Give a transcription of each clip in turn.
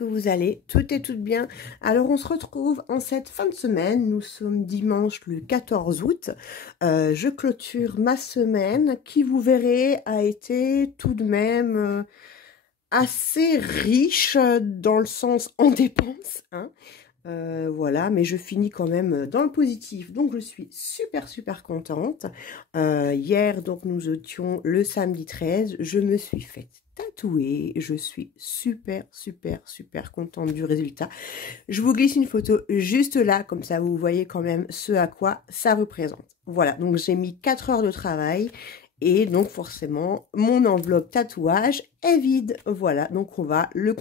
que vous allez toutes et toutes bien. Alors on se retrouve en cette fin de semaine, nous sommes dimanche le 14 août. Je clôture ma semaine qui, vous verrez, a été tout de même assez riche dans le sens en dépenses, hein. Voilà, mais je finis quand même dans le positif, donc je suis super contente. Hier, donc, nous étions le samedi 13, je me suis faite tatouer, je suis super contente du résultat. Je vous glisse une photo juste là, comme ça vous voyez quand même ce à quoi ça représente. Voilà, donc j'ai mis 4 heures de travail. Et donc forcément, mon enveloppe tatouage est vide. Voilà, donc on va le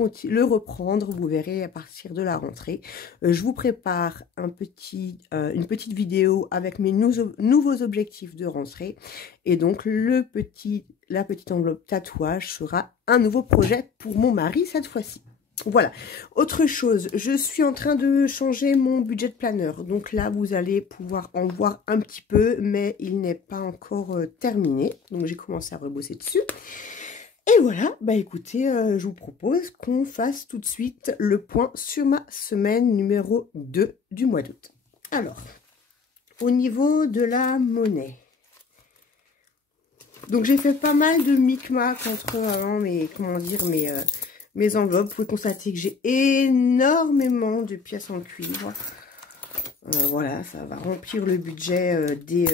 reprendre, vous verrez à partir de la rentrée. Je vous prépare une petite vidéo avec mes nouveaux objectifs de rentrée. Et donc la petite enveloppe tatouage sera un nouveau projet pour mon mari cette fois-ci. Voilà. Autre chose, je suis en train de changer mon budget de planeur. Donc là, vous allez pouvoir en voir un petit peu, mais il n'est pas encore terminé. Donc j'ai commencé à rebosser dessus. Et voilà, bah écoutez, je vous propose qu'on fasse tout de suite le point sur ma semaine numéro 2 du mois d'août. Alors, au niveau de la monnaie. Donc j'ai fait pas mal de micmac entre mes enveloppes. Vous pouvez constater que j'ai énormément de pièces en cuivre. Voilà, ça va remplir le budget des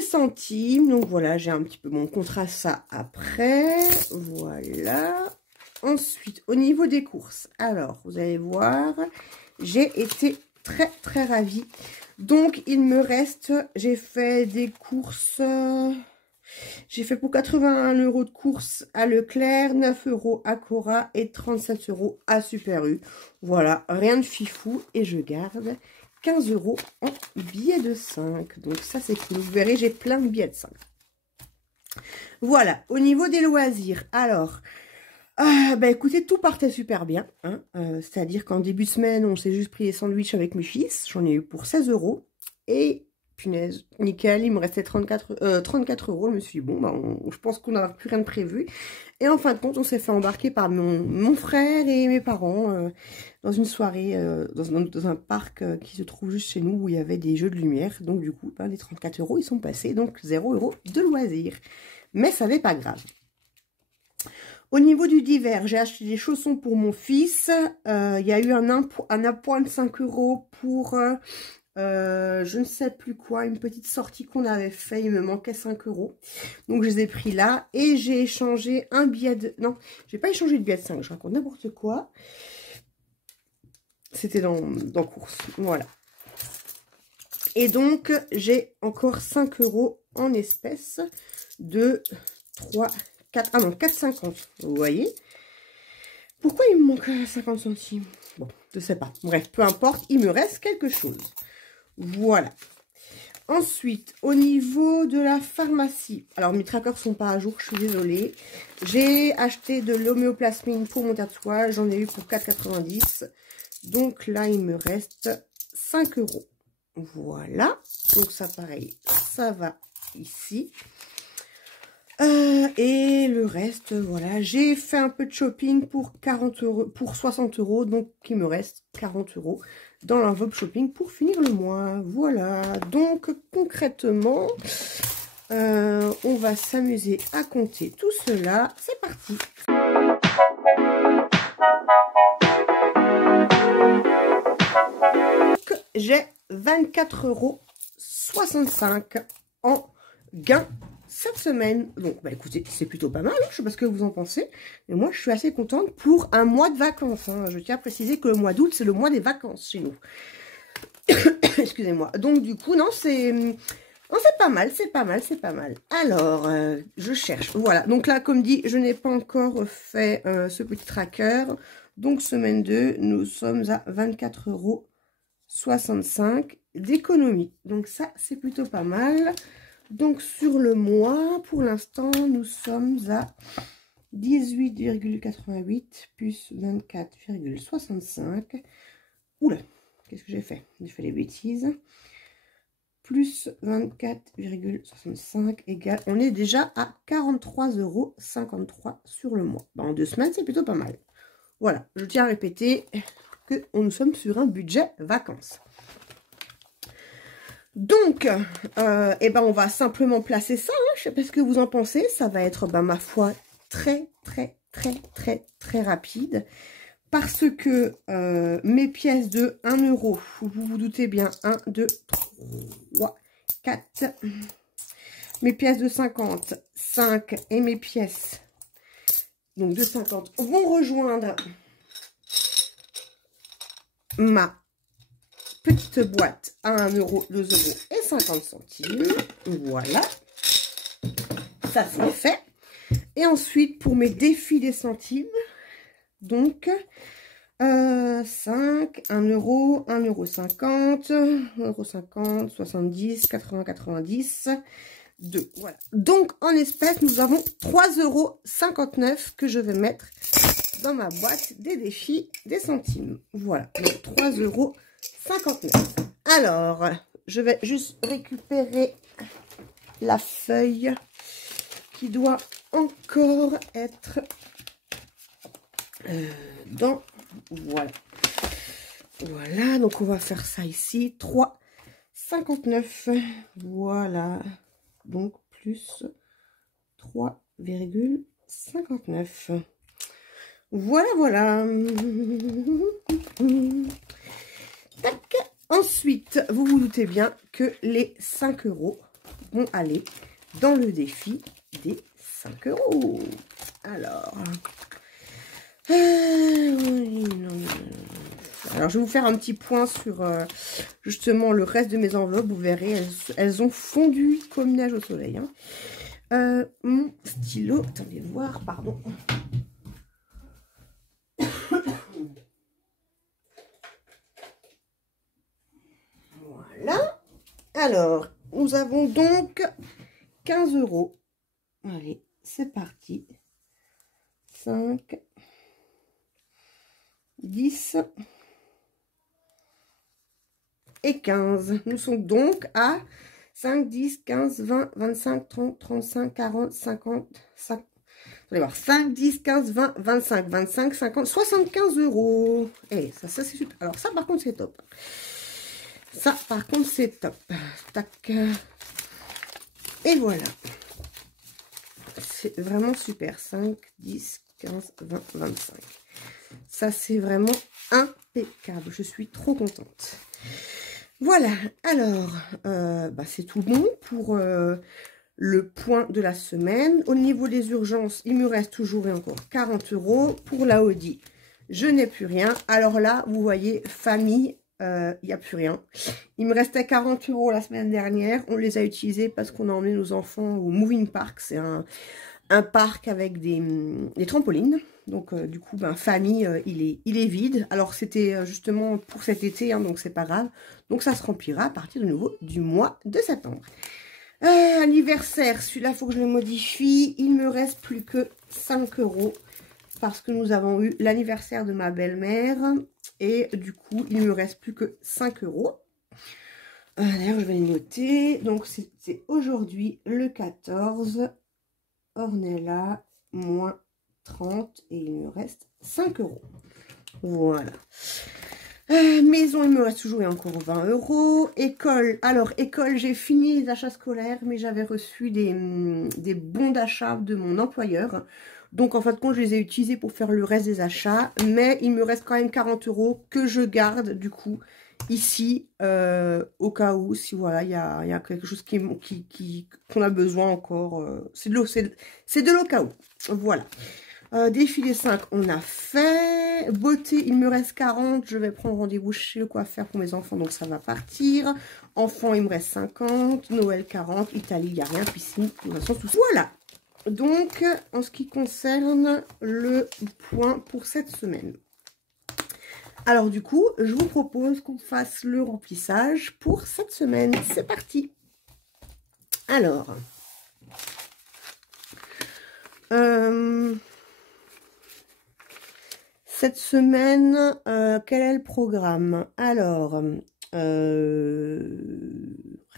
centimes. Donc voilà, j'ai un petit peu mon contrat ça après. Voilà. Ensuite, au niveau des courses. Alors, vous allez voir, j'ai été très ravie. Donc, il me reste, j'ai fait des courses... J'ai fait pour 81 € de courses à Leclerc, 9 € à Cora et 37 € à Super U. Voilà, rien de fifou. Et je garde 15 € en billets de 5. Donc ça, c'est cool. Vous verrez, j'ai plein de billets de 5. Voilà, au niveau des loisirs. Alors, bah écoutez, tout partait super bien, hein. C'est-à-dire qu'en début de semaine, on s'est juste pris des sandwichs avec mes fils. J'en ai eu pour 16 €. Et... punaise, nickel, il me restait 34 €. Je me suis dit, bon, bah, je pense qu'on n'aura plus rien de prévu. Et en fin de compte, on s'est fait embarquer par mon frère et mes parents dans une soirée, dans un parc qui se trouve juste chez nous, où il y avait des jeux de lumière. Donc du coup, bah, les 34 € ils sont passés, donc 0 € de loisirs. Mais ça n'est pas grave. Au niveau du divers, j'ai acheté des chaussons pour mon fils. Il y a eu un appoint de 5 € pour... je ne sais plus quoi, une petite sortie qu'on avait fait, il me manquait 5 €. Donc je les ai pris là et j'ai échangé un billet de... Non, j'ai pas échangé de billet de 5, je raconte n'importe quoi. C'était dans course, voilà. Et donc j'ai encore 5 € en espèces de 4,50 €, vous voyez. Pourquoi il me manque 50 centimes? Bon, je sais pas. Bref, peu importe, il me reste quelque chose. Voilà. Ensuite, au niveau de la pharmacie, alors mes trackers sont pas à jour, je suis désolée. J'ai acheté de l'homéoplasmine pour mon tatouage, j'en ai eu pour 4,90 €. Donc là, il me reste 5 €. Voilà, donc ça pareil, ça va ici. Et le reste, voilà, j'ai fait un peu de shopping pour 60 €, donc il me reste 40 € dans l'enveloppe shopping pour finir le mois. Voilà, donc concrètement, on va s'amuser à compter tout cela. C'est parti. J'ai 24,65 € en gain cette semaine. Donc, bah écoutez, c'est plutôt pas mal, hein. Je sais pas ce que vous en pensez, mais moi, je suis assez contente pour un mois de vacances, hein. Je tiens à préciser que le mois d'août, c'est le mois des vacances chez nous. Excusez-moi. Donc, du coup, non, c'est pas mal, c'est pas mal. Alors, je cherche. Voilà. Donc là, comme dit, je n'ai pas encore fait ce petit tracker. Donc, semaine 2, nous sommes à 24,65 € d'économie. Donc, ça, c'est plutôt pas mal. Donc, sur le mois, pour l'instant, nous sommes à 18,88 plus 24,65. Oula, qu'est-ce que j'ai fait? J'ai fait des bêtises. plus 24,65 égale, on est déjà à 43,53 € sur le mois. En 2 semaines, c'est plutôt pas mal. Voilà, je tiens à répéter que nous sommes sur un budget vacances. Donc, eh ben, on va simplement placer ça. Je sais pas ce que vous en pensez. Ça va être, ma foi, très rapide. Parce que mes pièces de 1 €, vous vous doutez bien, 1, 2, 3, 4. Mes pièces de 50, 5 et mes pièces donc de 50 vont rejoindre ma petite boîte à 1 €, 2 € et 50 centimes. Voilà. Ça, c'est fait. Et ensuite, pour mes défis des centimes, donc 5, 1 €, 1,50 €, 1,50 €, 70, 80, 90, 2. Voilà. Donc, en espèces, nous avons 3,59 € que je vais mettre dans ma boîte des défis des centimes. Voilà. Donc, 3,59 €. Alors, je vais juste récupérer la feuille qui doit encore être dans... Voilà. Voilà, donc on va faire ça ici. 3,59 €. Voilà. Donc, plus 3,59 €. Voilà, voilà. Tac. Ensuite, vous vous doutez bien que les 5 € vont aller dans le défi des 5 €. Alors... Alors, je vais vous faire un petit point sur justement le reste de mes enveloppes. Vous verrez, elles ont fondu comme neige au soleil. Hein. Mon stylo, attendez voir, pardon. Voilà. Alors, nous avons donc 15 €. Allez, c'est parti. 5, 10 et 15. Nous sommes donc à 5, 10, 15, 20, 25, 30, 35, 40, 50, 50. Vous allez voir, 5, 10, 15, 20, 25, 25, 50, 75 €. Et ça c'est super. Alors ça, par contre, c'est top. Ça, par contre, c'est top. Tac. Et voilà. C'est vraiment super. 5, 10, 15, 20, 25. Ça, c'est vraiment impeccable. Je suis trop contente. Voilà. Alors, c'est tout bon pour le point de la semaine. Au niveau des urgences, il me reste toujours et encore 40 €. Pour la Audi, je n'ai plus rien. Alors là, vous voyez, famille, il n'y a plus rien. Il me restait 40 € la semaine dernière. On les a utilisés parce qu'on a emmené nos enfants au Moving Park. C'est un parc avec des trampolines. Donc, du coup, famille, il est vide. Alors, c'était justement pour cet été, hein, donc c'est pas grave. Donc, ça se remplira à partir de nouveau du mois de septembre. Anniversaire, celui-là, il faut que je le modifie. Il me reste plus que 5 € parce que nous avons eu l'anniversaire de ma belle-mère. Et du coup, il me reste plus que 5 €. D'ailleurs, je vais les noter. Donc, c'est aujourd'hui le 14. Ornella, moins 30. Et il me reste 5 €. Voilà. Maison, il me reste toujours et encore 20 €. École, alors école, j'ai fini les achats scolaires, mais j'avais reçu des bons d'achat de mon employeur. Donc en fin de compte, je les ai utilisés pour faire le reste des achats. Mais il me reste quand même 40 € que je garde du coup ici, au cas où, si voilà, il y a quelque chose qu'on a besoin encore. C'est de l'au cas où. Voilà. Défilé 5, on a fait. Beauté, il me reste 40. Je vais prendre rendez-vous chez le coiffeur pour mes enfants, donc ça va partir. Enfants, il me reste 50. Noël, 40. Italie, il n'y a rien. Piscine, de toute façon, tout ça. Voilà. Donc, en ce qui concerne le point pour cette semaine. Alors, du coup, je vous propose qu'on fasse le remplissage pour cette semaine. C'est parti. Alors, cette semaine, quel est le programme? Alors,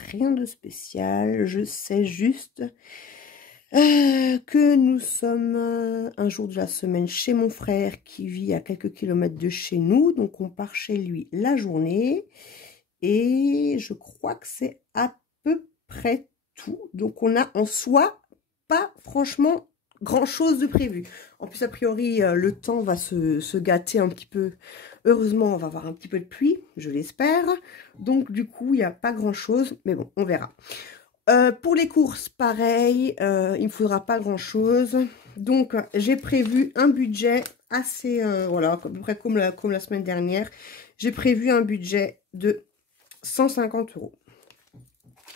rien de spécial. Je sais juste que nous sommes un jour de la semaine chez mon frère qui vit à quelques kilomètres de chez nous. Donc on part chez lui la journée. Et je crois que c'est à peu près tout. Donc on a en soi pas franchement grand chose de prévu. En plus a priori le temps va se gâter un petit peu. Heureusement on va avoir un petit peu de pluie, je l'espère. Donc du coup il n'y a pas grand chose, mais bon on verra. Pour les courses pareil, il ne me faudra pas grand chose. Donc j'ai prévu un budget assez, voilà, à peu près comme la semaine dernière. J'ai prévu un budget de 150 €.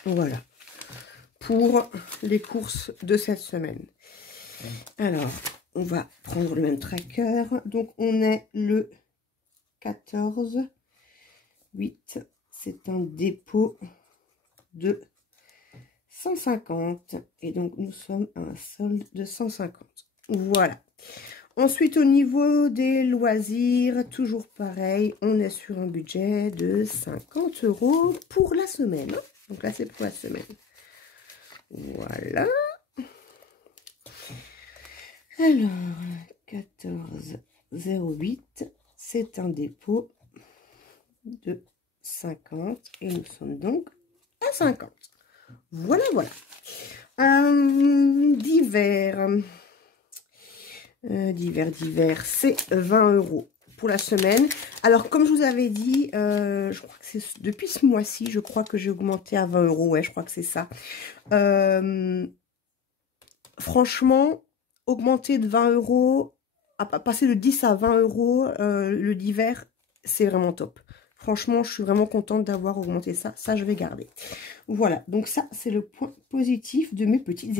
Voilà. Pour les courses de cette semaine. Alors, on va prendre le même tracker. Donc, on est le 14/8. C'est un dépôt de 150. Et donc, nous sommes à un solde de 150. Voilà. Ensuite, au niveau des loisirs, toujours pareil, on est sur un budget de 50 € pour la semaine. Donc là, c'est pour la semaine. Voilà. Alors, 14/08, c'est un dépôt de 50 et nous sommes donc à 50. Voilà, voilà. Divers, c'est 20 € pour la semaine. Alors, comme je vous avais dit, je crois que c'est depuis ce mois-ci, je crois que j'ai augmenté à 20 €. Ouais, je crois que c'est ça. Franchement, augmenter de 20 €, passer de 10 à 20 € le divers, c'est vraiment top. Franchement, je suis vraiment contente d'avoir augmenté ça. Ça, je vais garder. Voilà, donc ça, c'est le point positif de mes petites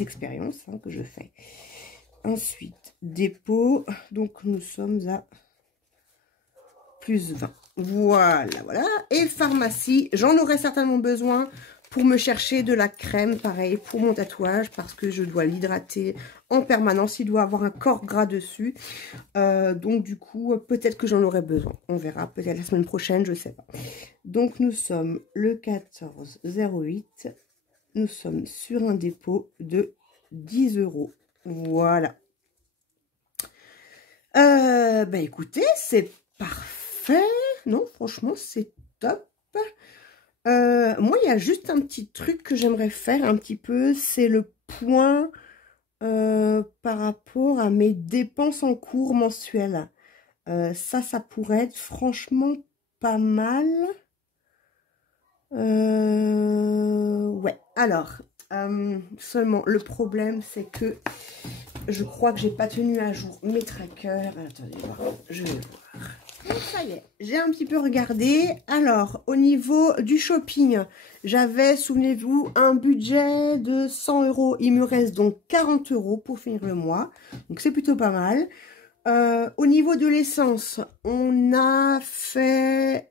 expériences hein, que je fais. Ensuite, dépôt. Donc, nous sommes à plus 20. Voilà, voilà. Et pharmacie, j'en aurai certainement besoin pour me chercher de la crème, pareil, pour mon tatouage, parce que je dois l'hydrater en permanence. Il doit avoir un corps gras dessus. Donc, du coup, peut-être que j'en aurai besoin. On verra, peut-être la semaine prochaine, je ne sais pas. Donc, nous sommes le 14/08. Nous sommes sur un dépôt de 10 €. Voilà. Bah, écoutez, c'est parfait. Non, franchement, c'est top. Moi, il y a juste un petit truc que j'aimerais faire un petit peu, c'est le point par rapport à mes dépenses en cours mensuelles. Ça pourrait être franchement pas mal. Ouais, alors, seulement le problème, c'est que je crois que j'ai pas tenu à jour mes trackers. Attendez, je vais voir. Ça y est, j'ai un petit peu regardé. Alors, au niveau du shopping, j'avais, souvenez-vous, un budget de 100 €. Il me reste donc 40 € pour finir le mois. Donc, c'est plutôt pas mal. Au niveau de l'essence, on a fait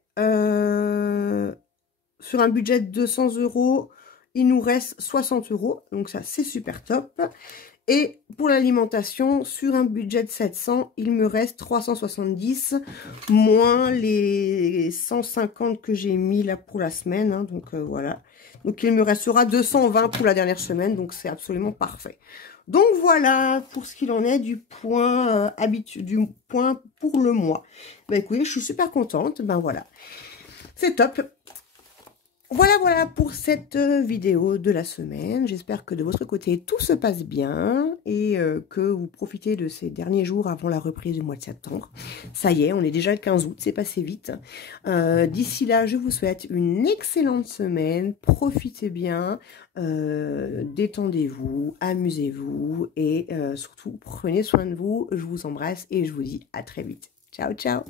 sur un budget de 200 €. Il nous reste 60 €. Donc, ça, c'est super top. Et pour l'alimentation, sur un budget de 700, il me reste 370, moins les 150 que j'ai mis là pour la semaine. Hein, donc voilà. Donc il me restera 220 pour la dernière semaine. Donc c'est absolument parfait. Donc voilà pour ce qu'il en est du point du point pour le mois. Ben écoutez, je suis super contente. Ben voilà. C'est top. Voilà pour cette vidéo de la semaine. J'espère que de votre côté, tout se passe bien et que vous profitez de ces derniers jours avant la reprise du mois de septembre. Ça y est, on est déjà le 15 août, c'est passé vite. D'ici là, je vous souhaite une excellente semaine. Profitez bien, détendez-vous, amusez-vous et surtout, prenez soin de vous. Je vous embrasse et je vous dis à très vite. Ciao, ciao!